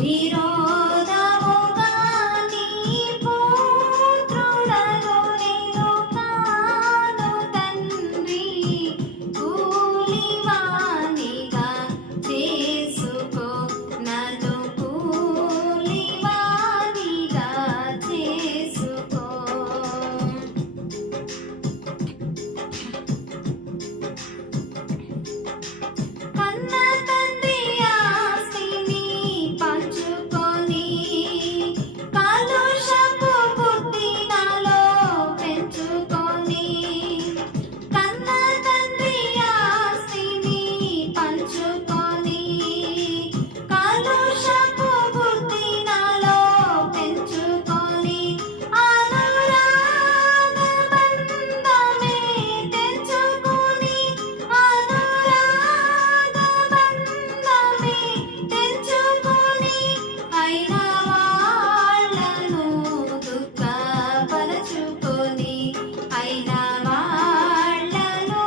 విరోధముగా నీ పుత్రుడను నేను కాను తండ్రి, కూలివానిగా చేసుకో నన్ను, కూలివానిగా చేసుకో. కన్న తండ్రి ఆస్తిని పంచుకొని, కాలుష్యపు బుద్ధి నాలో పెంచుకొని, కన్న తండ్రి ఆస్తిని పంచుకొని, కాలుష్యపు బుద్ధి నాలో పెంచుకొని, అనురాగ బంధమే తెంచుకొని, అనురాగ బంధమే తెంచుకొని, అయిన వాళ్ళను దుఃఖపరచుకొని, అయిన వాళ్ళను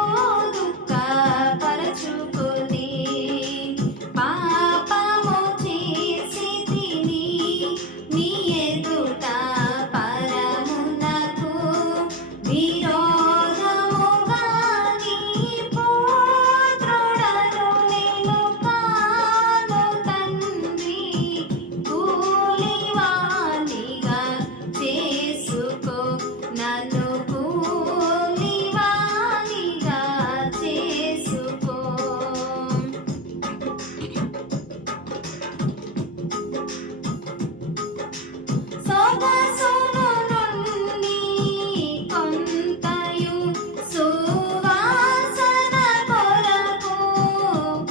దుఃఖపరచుకొని, పాపము చేసి తిని నీ ఎదుట పరమునకు, విరోధముగా నీ పుత్రుడను నేను కాను తండ్రి, కూలివానిగా చేసుకో నన్ను, కూలివానిగా చేసుకో. సొగసును నుండి కొంతయు, సువాసన కొరకు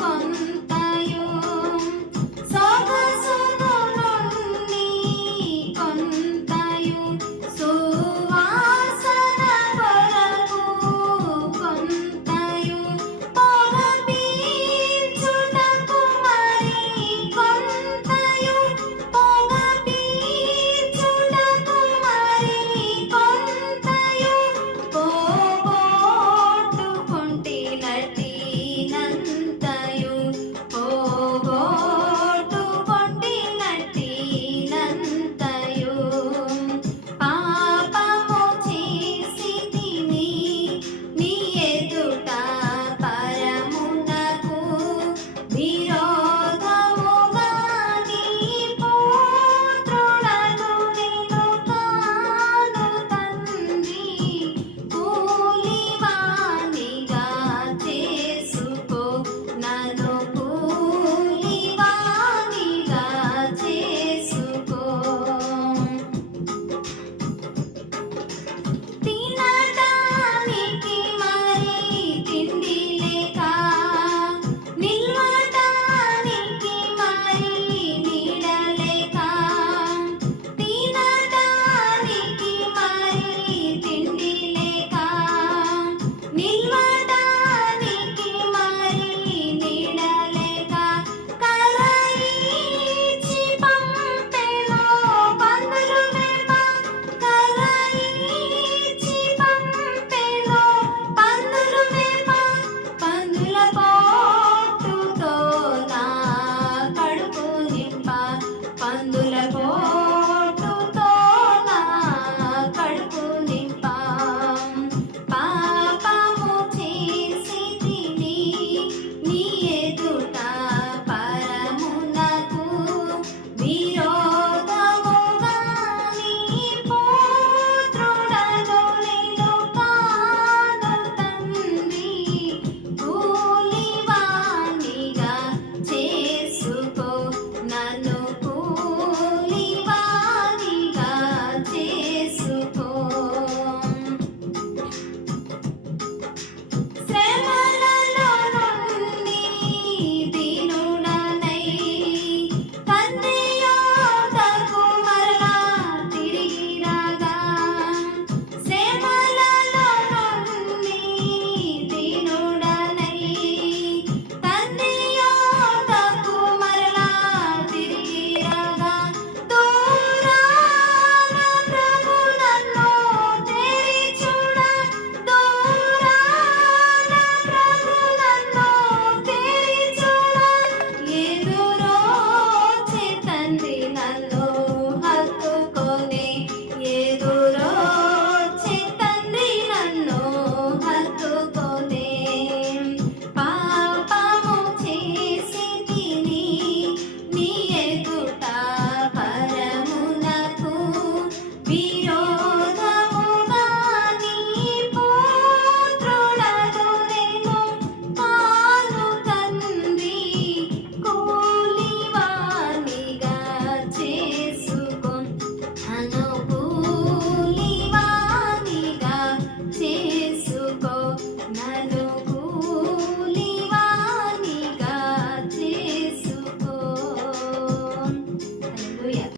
కొంతయు, సొగసును నుండి కొంతయు, సువాసన కొరకు కొంతయు, పొగ పీల్చుటకు మరి కొంతయు, పొగ పీల్చుటకు మరి కొంతయు, పోగొట్టుకొంటినట్టినంతయు, పోగొట్టుకొంటినట్టినంతయు, పాపము చేసి తిని నీ ఎదుట పరమునకు, విరోధముగా నీ పుత్రుడను నేను కాను తండ్రి, కూలివానిగా చేసుకో నన్ను, కూలివానిగా చేసుకో. తినడానికి మరి తిండి లేక, నిల్వడానికి మరి నీడ లేక, తినడానికి మరి తిండి లేక, నిల్వడానికి మరి నీడ లేక, కలయిచి పంపెను పందులు మేప, కలయిచి పంపెను పందులు మేప, పందుల పొట్టుతో నా కడుపు నింప, పందుల